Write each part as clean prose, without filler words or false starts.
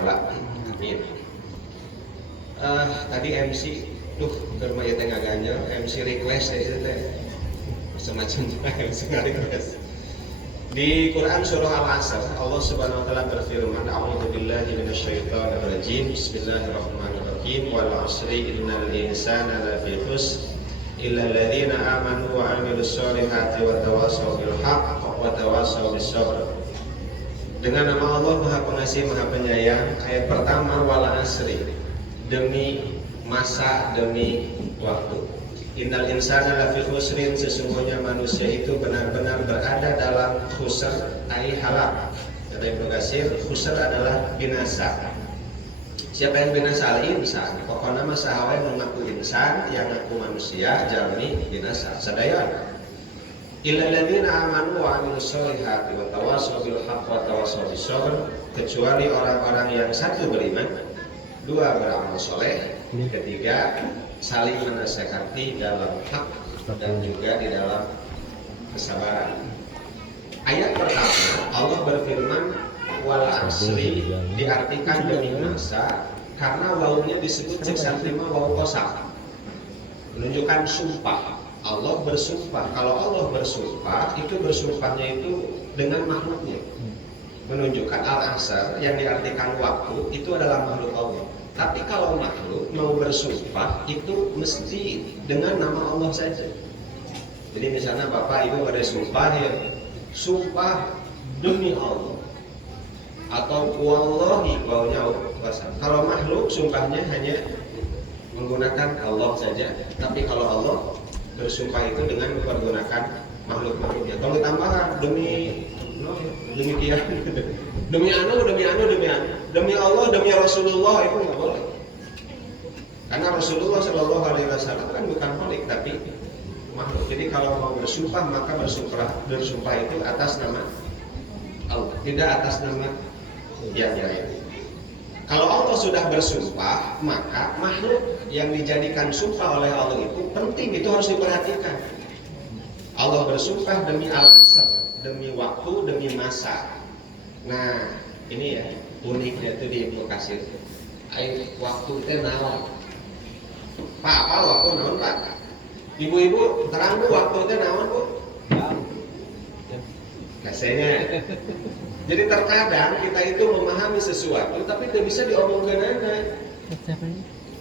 ta'ala. Amin. Tadi MC, terima ya tengah ganjel, MC request ya itu teh semacam MC request. Di Quran surah Al-Asr, Allah Subhanahu wa taala berfirman, "A'udzu billahi minasyaitonir rajim. Bismillahirrahmanirrahim. Wal 'asri innal insana lafi khusr illa alladziina aamanu wa 'amilus shalihati wa tawassaw bil haqq wa tawassaw bis sabr." Dengan nama Allah Maha Pengasih Maha Penyayang. Ayat pertama, wal 'asri, demi masa, demi waktu. Innal insana lafi khusrin, sesungguhnya manusia itu benar-benar berada dalam khusr, ai halak. Kata Ibnu Katsir, khusr adalah binasa. Siapa yang binasa? Al-insan. Pokoknya mah sahawe nu ngaku insan, yang ngaku manusia, jalmi binasa. Sadaya. Illal ladzina amanu wa 'amilus shalihati wa tawassaw bil haqq wa tawassaw bis sabr, kecuali orang-orang yang satu beriman, dua beramal soleh, ketiga saling menasehati dalam hak dan juga di dalam kesabaran. Ayat pertama Allah berfirman wal asri, diartikan demi masa karena wawunya disebut cek santrima wawu qasam, menunjukkan sumpah. Allah bersumpah. Kalau Allah bersumpah, itu bersumpahnya itu dengan makhluknya, menunjukkan al-asr yang diartikan waktu itu adalah makhluk Allah. Tapi kalau makhluk mau bersumpah itu mesti dengan nama Allah saja. Jadi misalnya Bapak Ibu ada sumpah ya, sumpah demi Allah atau wallahi, wawunya qasam. Kalau makhluk sumpahnya hanya menggunakan Allah saja. Tapi kalau Allah bersumpah itu dengan menggunakan makhluk-makhluknya. Kalau ditambahkan demi kian, demi anu, demi Allah, demi Rasulullah, itu nggak boleh. Karena Rasulullah Shallallahu Alaihi Wasallam kan bukan khalik tapi makhluk. Jadi kalau mau bersumpah maka bersumpah itu atas nama Allah, tidak atas nama yang lain. Kalau Allah sudah bersumpah, maka makhluk yang dijadikan sumpah oleh Allah itu penting, itu harus diperhatikan. Allah bersumpah demi al-asr, demi waktu, demi masa. Nah, ini ya uniknya itu di Ibnu Katsir. Waktu itu naon? Pak, apa waktu naon, Pak? Ibu-ibu terang Bu, waktu itu naon, Bu? Kasihnya. Jadi terkadang kita itu memahami sesuatu tapi tidak bisa diomongkan aja.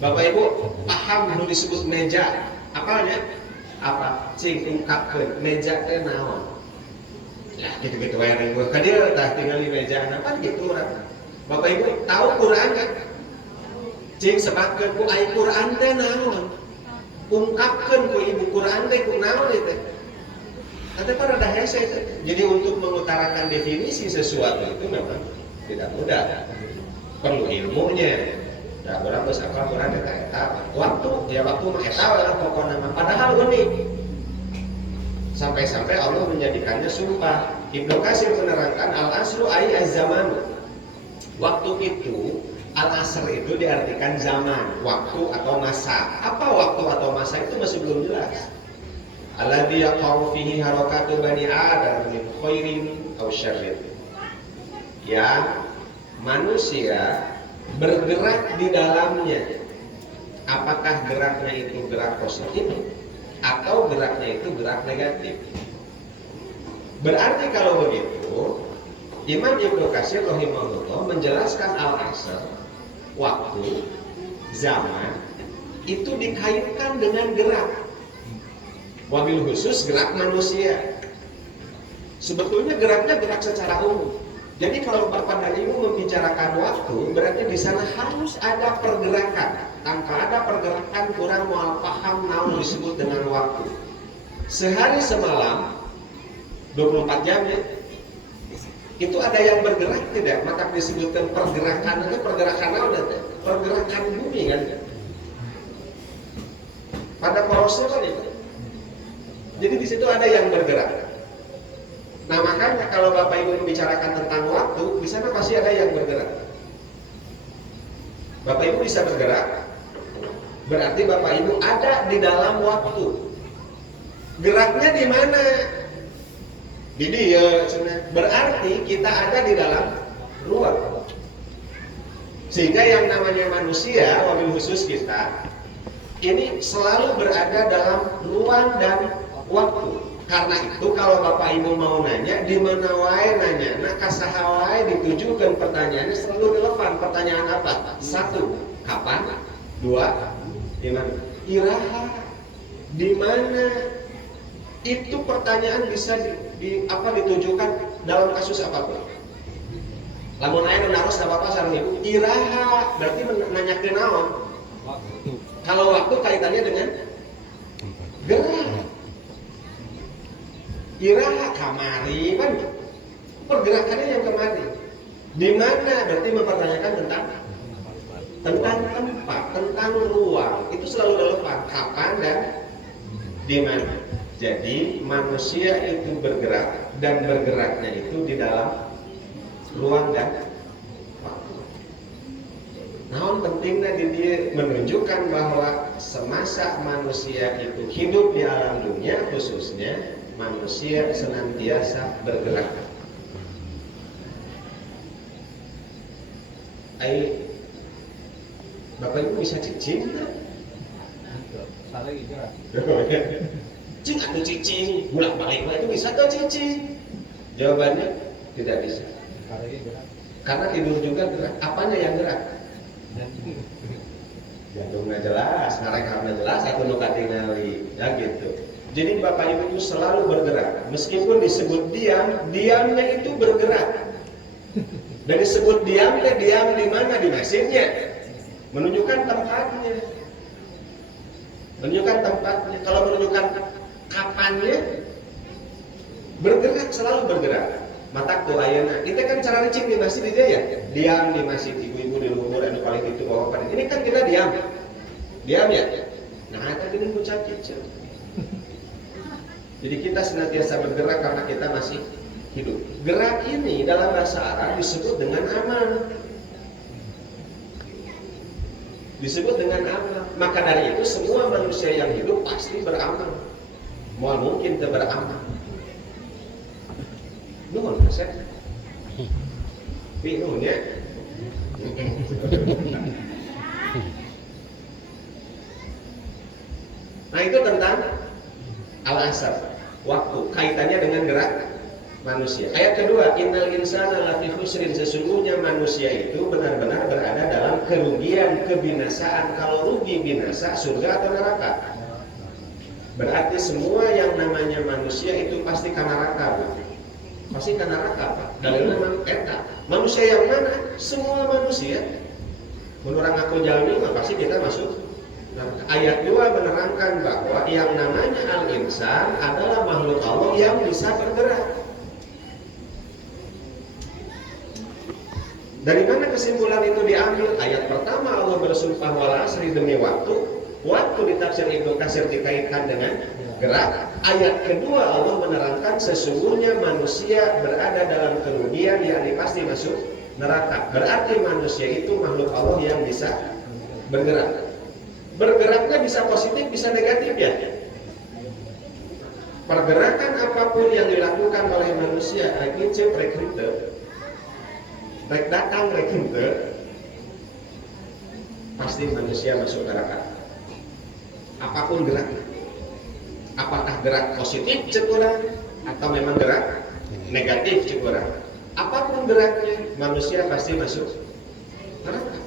Bapak Ibu paham nu disebut meja, apanya? Apa? Cing ungkapkeun meja teh naon? Ya gitu-gitu wae gue ka dieu tah tinggal di meja apa gitu urang. Bapak Ibu tahu Quran kan? Cing sebatkeun ku aya Quran teh naon? Ungkapkeun ku ibu Quran teh ku naon teh? Tapi para dahese itu. Jadi untuk mengutarakan definisi sesuatu itu memang tidak mudah. Perlu ilmunya. Ya orang geus apal Quran eta waktu mah eta lah pokona mah padahal unik. Sampai-sampai Allah menjadikannya sumpah. Ibnu Katsir menerangkan al-asru ai az-zaman. Waktu itu al-asr itu diartikan zaman, waktu atau masa. Apa waktu atau masa itu masih belum jelas. Alladzi yaqau fihi harakatu bani Adam min khairin aw syarrin. Yang manusia bergerak di dalamnya. Apakah geraknya itu gerak positif atau geraknya itu gerak negatif? Berarti kalau begitu, Imam Ibnu Katsir rahimahullah menjelaskan al-asr, waktu, zaman itu dikaitkan dengan gerak. Wabil khusus gerak manusia. Sebetulnya geraknya gerak secara umum. Jadi kalau Bapak dan Ibu membicarakan waktu, berarti di sana harus ada pergerakan. Tanpa ada pergerakan kurang mau paham naon disebut dengan waktu. Sehari semalam 24 jam ya. Itu ada yang bergerak tidak? Maka disebutkan pergerakan itu pergerakan naon teh? Pergerakan bumi kan. Pada porosnya kan itu. Jadi di situ ada yang bergerak. Nah makanya kalau Bapak Ibu membicarakan tentang waktu, di sana pasti ada yang bergerak. Bapak Ibu bisa bergerak, berarti Bapak Ibu ada di dalam waktu. Geraknya di mana? Di dia. Berarti kita ada di dalam ruang. Sehingga yang namanya manusia, wabil khusus kita, ini selalu berada dalam ruang dan waktu. Karena itu kalau Bapak Ibu mau nanya, di mana wae nanya, nah kasaha wae ditujukan pertanyaannya selalu relevan. Pertanyaan apa? 1, kapan? 2, di mana? Iraha, di mana? Itu pertanyaan bisa ditujukan dalam kasus apapun. Lamun aya nu naros apa-apa sareng ibu, iraha berarti nanyakeun naon? Waktu. Kalau waktu kaitannya dengan gerak. Iraha kamari kan pergerakannya yang kemari. Di mana berarti mempertanyakan tentang tempat, tentang ruang. Itu selalu relevan kapan dan di mana. Jadi manusia itu bergerak dan bergeraknya itu di dalam ruang dan waktu. Namun pentingnya dia menunjukkan bahwa semasa manusia itu hidup di alam dunia, khususnya manusia senantiasa bergerak. Bapak Ibu bisa cicing tak? Cing atau cicing, bolak balik itu bisa atau cicing? Jawabannya tidak bisa. Karena tidur juga gerak. Apanya yang gerak? Jantungnya jelas, ngarekapnya jelas, aku nu katingali, ya gitu. Jadi Bapak Ibu itu selalu bergerak. Meskipun disebut diam, diamnya itu bergerak. Dan disebut diamnya, diam di mana? Di mesinnya. Menunjukkan tempatnya. Menunjukkan tempatnya. Kalau menunjukkan kapannya, bergerak, selalu bergerak. Mata tuh ayeuna, itu kan cara ricing di masjid dia ya, diam di masjid, ibu-ibu di luhur, anu paling itu bawa pada. Ini kan kita diam ya. Nah, tadi ini ucap cicil. Jadi kita senantiasa bergerak karena kita masih hidup. Gerak ini dalam bahasa Arab disebut dengan amal. Disebut dengan amal. Maka dari itu semua manusia yang hidup pasti beramal. Mau mungkin tidak beramal. Nuhun kasih. Bingung ya. Nah itu tentang al-asar, waktu, kaitannya dengan gerak manusia. Ayat kedua, innal insana lafi khusrin, sesungguhnya manusia itu benar-benar berada dalam kerugian, kebinasaan. Kalau rugi binasa, surga atau neraka? Berarti semua yang namanya manusia itu pasti ke neraka. Pasti ke neraka, Pak. Dalilnya memang eta. Manusia yang mana? Semua manusia. Menurut aku jalmi, pasti kita masuk. Ayat 2 menerangkan bahwa yang namanya al-insan adalah makhluk Allah yang bisa bergerak. Dari mana kesimpulan itu diambil? Ayat pertama Allah bersumpah wal asri demi waktu. Waktu di tafsir Ibnu Katsir dikaitkan dengan gerak. Ayat kedua Allah menerangkan sesungguhnya manusia berada dalam kerugian, yakni pasti masuk neraka. Berarti manusia itu makhluk Allah yang bisa bergerak. Bergeraknya bisa positif, bisa negatif ya. Pergerakan apapun yang dilakukan oleh manusia, rek ngicep, rek henteu, rek datang, rek henteu, pasti manusia masuk neraka. Apapun geraknya. Apakah gerak positif cek urang atau memang gerak negatif cek urang. Apapun geraknya, manusia pasti masuk neraka.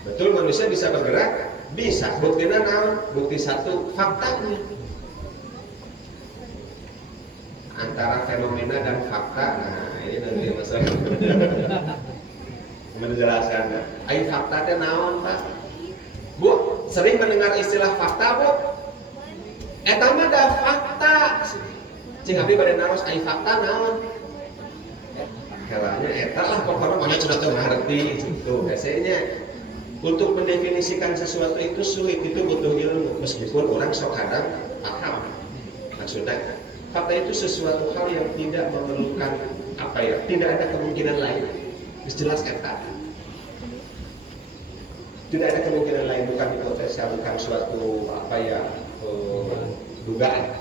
Betul manusia bisa bergerak? Bisa. Buktinya naon? Bukti satu, faktanya. Antara fenomena dan fakta. Nah, ini nanti masalah. Menjelaskan. Ayo fakta teh naon, Pak? Bu, sering mendengar istilah fakta, Bu? Eta mah da fakta. Cing abdi bade naros ai fakta naon? Kelanya eta lah pokoknya mana sudah teu ngarti gitu. Biasanya untuk mendefinisikan sesuatu itu sulit, itu butuh ilmu. Meskipun orang sok kadang paham maksudnya. Fakta itu sesuatu hal yang tidak memerlukan tidak ada kemungkinan lain. Jelas kata. Tidak ada kemungkinan lain, bukan hipotesa, bukan suatu dugaan.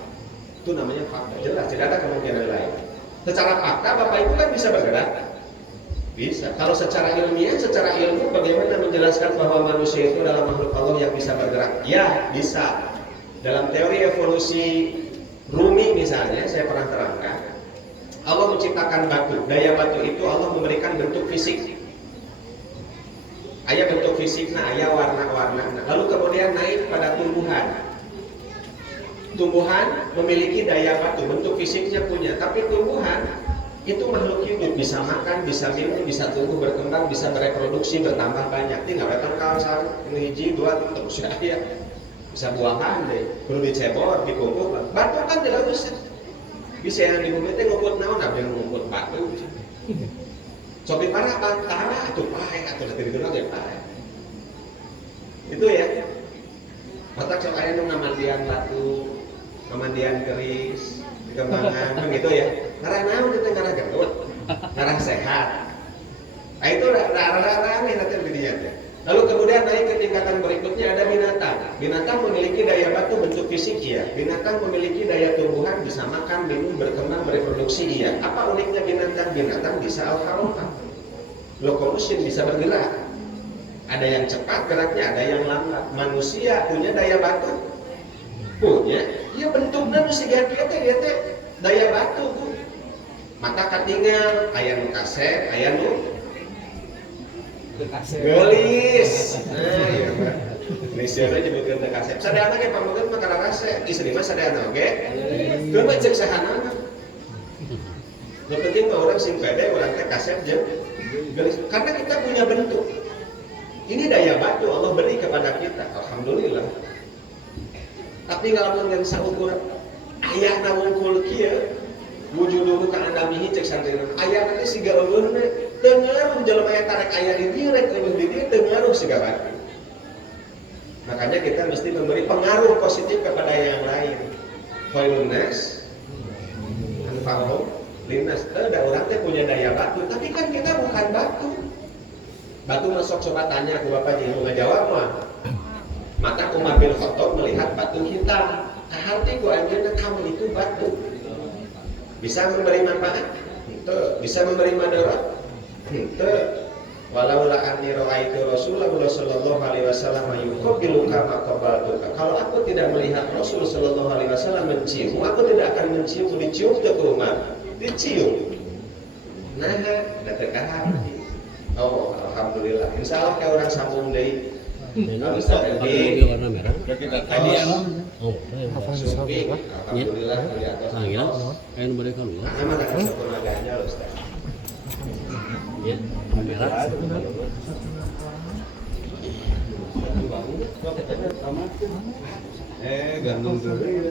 Itu namanya fakta. Jelas tidak ada kemungkinan lain. Secara fakta Bapak Ibu kan bisa bergerak. Bisa. Kalau secara ilmiah, secara ilmu bagaimana menjelaskan bahwa manusia itu adalah makhluk Allah yang bisa bergerak? Ya, bisa. Dalam teori evolusi Rumi misalnya, saya pernah terangkan, Allah menciptakan batu. Daya batu itu Allah memberikan bentuk fisik. Ayah bentuk fisik, nah ayah warna-warna. Lalu kemudian naik pada tumbuhan. Tumbuhan memiliki daya batu, bentuk fisiknya punya. Tapi tumbuhan itu makhluk hidup, bisa makan, bisa minum, bisa tumbuh, berkembang, bisa bereproduksi, bertambah banyak. Tinggal datang kawasan ini hiji, dua, terus ya, bisa buahan deh, perlu dicebor, dikumpul. Batu kan tidak bisa. Bisa yang dikumpul itu ngumpul naon, abis ngumpul batu. Cobi parah bantara, itu pahe, atau nanti dikenal ya pahe. Itu ya. Mata sok aya nu ngamandian batu, ngamandian keris, dikembangan, gitu ya. Ngarah naon itu ngarah gendut, ngarah sehat. Nah itu rame nanti begini ya. Lalu kemudian naik ke tingkatan berikutnya ada binatang. Binatang memiliki daya batu bentuk fisik ya. Binatang memiliki daya tumbuhan, bisa makan, minum, berkembang, bereproduksi iya. Apa uniknya binatang? Binatang bisa al-harokat, locomotion, bisa bergerak. Ada yang cepat geraknya, ada yang lambat. Manusia punya daya batu? Punya. Ya bentuknya mesti ganti ya daya batu bu. Mata katingal, aya nu kasep, aya nu gelis. Nah, iya Pak. Inisialnya nyebutkeun teu kasep. Sadeana ge pambegeut mah kana kasep. Istri mah sadeana oge. Teu mah cek sahanana. Nu penting mah urang sing pede, urang teh kasep jeung gelis. Karena kita punya bentuk. Ini daya batu Allah beri kepada kita. Alhamdulillah. Tapi ngalamun yang saukur aya na wungkul kieu wujud dulu kan anda mihi cek santrinan ayah nanti siga ulun teu ngaruh jelema aya tarik ayah di dieu rek eueuh di dieu teu ngaruh siga batu. Makanya kita mesti memberi pengaruh positif kepada yang lain. Khairun nas anfa'uhum linnas. Ada orang teh punya daya batu, tapi kan kita bukan batu. Batu masuk coba tanya ke Bapak Jimu ngajawab mah. Maka Umar bin Khattab melihat batu hitam. Kaharti ku anjeunna kamu itu batu. Bisa memberi manfaat? Henteu. Bisa memberi madarat? Henteu. Walaula anni ra'aitu Rasulullah sallallahu alaihi wasallam yuqabbilu kama qabaltuka. Kalau aku tidak melihat Rasul sallallahu alaihi wasallam mencium, aku tidak akan mencium. Dicium teu ke rumah, dicium. Nah, da teu kahati. Oh, alhamdulillah. Insyaallah kayak orang sambung deui. Harus tadi warna merah. tadi Oh, alhamdulillah di atas. kayak mereka keluar. Nama tak sempurna ganja Ustaz. Ya, merah. Gantung dulu.